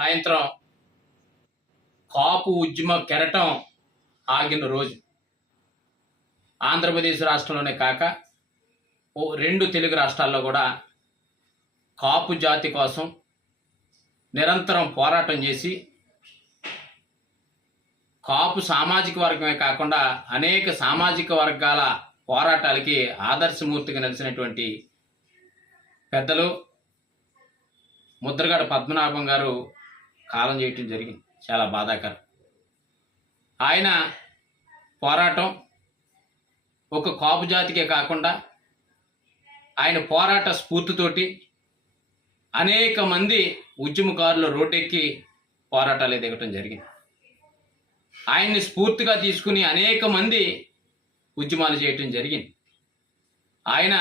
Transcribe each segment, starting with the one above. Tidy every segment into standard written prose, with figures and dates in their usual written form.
సాయంత్రం కాపు ఉద్యమ కెరటం ఆగిన రోజు. ఆంధ్రప్రదేశ్ రాష్ట్రంలోనే కాక రెండు తెలుగు రాష్ట్రాల్లో కూడా కాపు జాతి కోసం నిరంతరం పోరాటం చేసి కాపు సామాజిక వర్గమే కాకుండా అనేక సామాజిక వర్గాల పోరాటాలకి ఆదర్శమూర్తిగా నిలిచినటువంటి పెద్దలు ముద్రగడ పద్మనాభం గారు కాలం చేయటం జరిగింది. చాలా బాధాకరం. ఆయన పోరాటం ఒక కాపు జాతికే కాకుండా ఆయన పోరాట స్ఫూర్తితోటి అనేక మంది ఉద్యమకారులు రోడ్డెక్కి పోరాటాలు దిగటం జరిగింది. ఆయన్ని స్ఫూర్తిగా తీసుకుని అనేక మంది ఉద్యమాలు చేయటం జరిగింది. ఆయన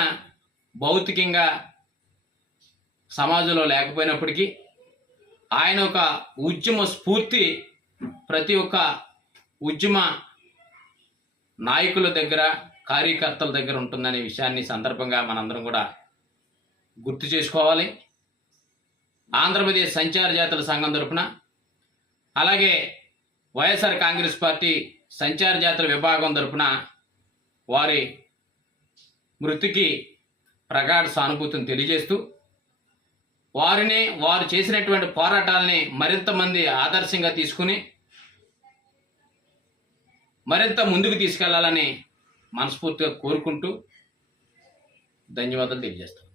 భౌతికంగా సమాజంలో లేకపోయినప్పటికీ ఆయన ఒక ఉద్యమ స్ఫూర్తి ప్రతి ఒక్క ఉద్యమ నాయకుల దగ్గర కార్యకర్తల దగ్గర ఉంటుందనే విషయాన్ని సందర్భంగా మనందరం కూడా గుర్తు చేసుకోవాలి. ఆంధ్రప్రదేశ్ సంచార జాతుల సంఘం తరపున అలాగే వైఎస్ఆర్ కాంగ్రెస్ పార్టీ సంచార జాతుల విభాగం తరపున వారి మృతికి ప్రగాఢ సానుభూతిని తెలియజేస్తూ వారు చేసినటువంటి పోరాటాలని మరింత మంది ఆదర్శంగా తీసుకుని మరింత ముందుకు తీసుకెళ్లాలని మనస్ఫూర్తిగా కోరుకుంటూ ధన్యవాదాలు తెలియజేస్తాం.